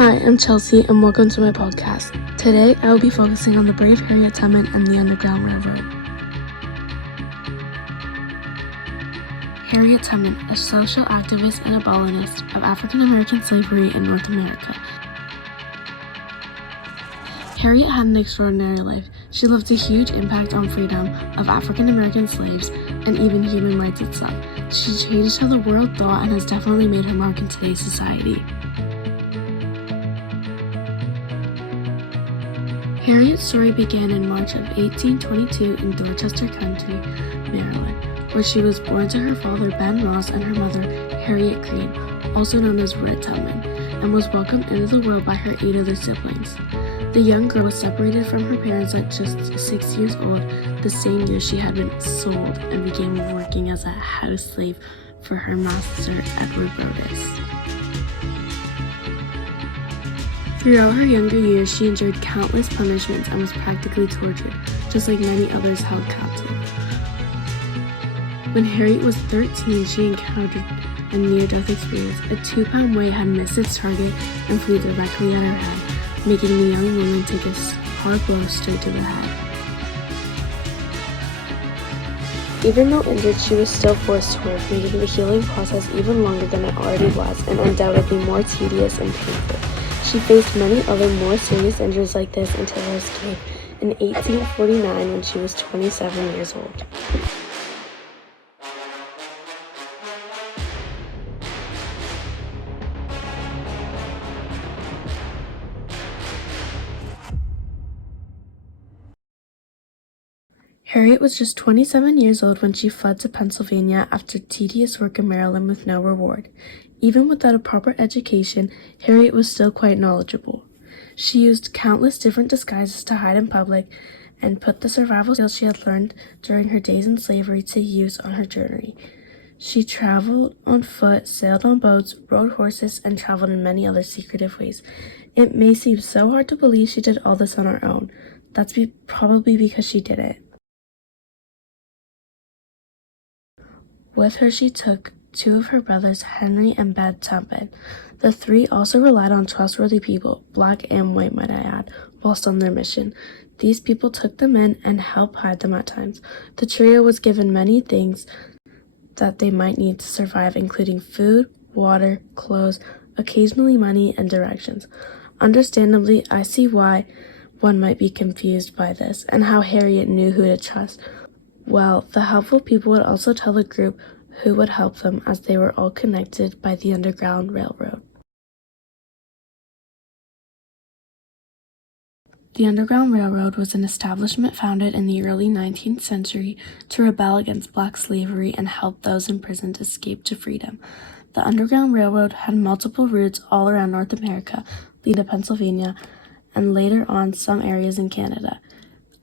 Hi, I'm Chelsea, and welcome to my podcast. Today, I will be focusing on the brave Harriet Tubman and the Underground Railroad. Harriet Tubman, a social activist and abolitionist of African American slavery in North America. Harriet had an extraordinary life. She left a huge impact on freedom of African American slaves and even human rights itself. She changed how the world thought and has definitely made her mark in today's society. Harriet's story began in March of 1822 in Dorchester County, Maryland, where she was born to her father Ben Ross and her mother Harriet Green, also known as Harriet Tubman, and was welcomed into the world by her 8 other siblings. The young girl was separated from her parents at just 6 years old, the same year she had been sold and began working as a house slave for her master Edward Brodess. Throughout her younger years, she endured countless punishments and was practically tortured, just like many others held captive. When Harriet was 13, she encountered a near-death experience. A 2-pound weight had missed its target and flew directly at her head, making the young woman take a hard blow straight to the head. Even though injured, she was still forced to work, making the healing process even longer than it already was, and undoubtedly more tedious and painful. She faced many other more serious injuries like this until her escape in 1849 when she was 27 years old. Harriet was just 27 years old when she fled to Pennsylvania after tedious work in Maryland with no reward. Even without a proper education, Harriet was still quite knowledgeable. She used countless different disguises to hide in public and put the survival skills she had learned during her days in slavery to use on her journey. She traveled on foot, sailed on boats, rode horses, and traveled in many other secretive ways. It may seem so hard to believe she did all this on her own. That's probably because she did it. With her, she took 2 of her brothers, Henry and Ben Tubman. The 3 also relied on trustworthy people, black and white might I add, whilst on their mission. These people took them in and helped hide them at times. The trio was given many things that they might need to survive, including food, water, clothes, occasionally money, and directions. Understandably, I see why one might be confused by this, and how Harriet knew who to trust. Well, the helpful people would also tell the group who would help them, as they were all connected by the Underground Railroad. The Underground Railroad was an establishment founded in the early 19th century to rebel against black slavery and help those imprisoned escape to freedom. The Underground Railroad had multiple routes all around North America, leading to Pennsylvania, and later on some areas in Canada,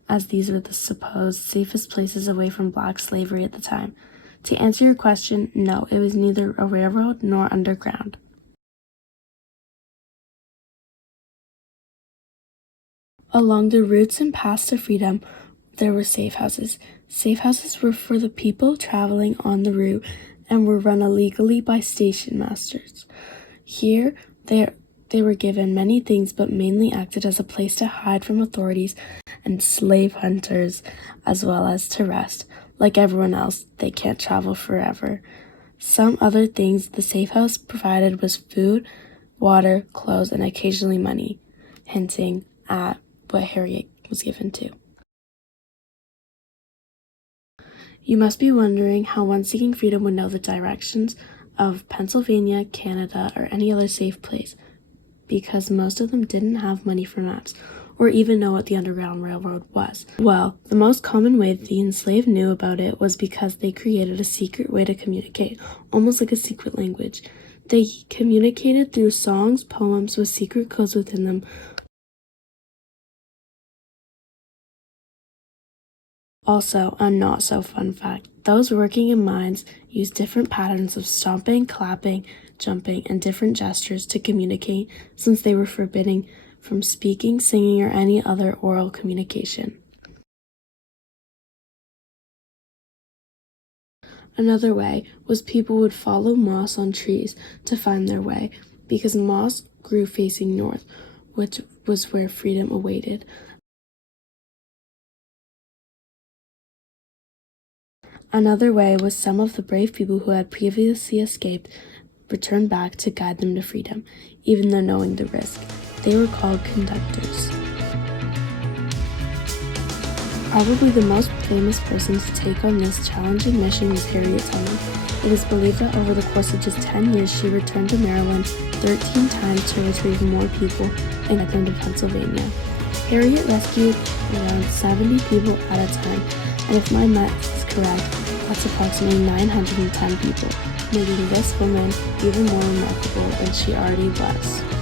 as these were the supposed safest places away from black slavery at the time. To answer your question, no, it was neither a railroad nor underground. Along the routes and paths to freedom, there were safe houses. Safe houses were for the people traveling on the route and were run illegally by station masters. Here, they were given many things, but mainly acted as a place to hide from authorities and slave hunters, as well as to rest. Like everyone else, they can't travel forever. Some other things the safe house provided was food, water, clothes, and occasionally money, hinting at what Harriet was given to. You must be wondering how one seeking freedom would know the directions of Pennsylvania, Canada, or any other safe place, because most of them didn't have money for maps, or even know what the Underground Railroad was. Well, the most common way the enslaved knew about it was because they created a secret way to communicate, almost like a secret language. They communicated through songs, poems with secret codes within them. Also, a not-so-fun fact, those working in mines used different patterns of stomping, clapping, jumping, and different gestures to communicate, since they were forbidden from speaking, singing, or any other oral communication. Another way was people would follow moss on trees to find their way. because moss grew facing north, which was where freedom awaited. Another way was some of the brave people who had previously escaped returned back to guide them to freedom, even though knowing the risk. They were called conductors. Probably the most famous person to take on this challenging mission was Harriet Tubman. It is believed that over the course of just 10 years, she returned to Maryland 13 times to retrieve more people and get them to Pennsylvania. Harriet rescued around 70 people at a time, and if my math is correct, that's approximately 910 people, making this woman even more remarkable than she already was.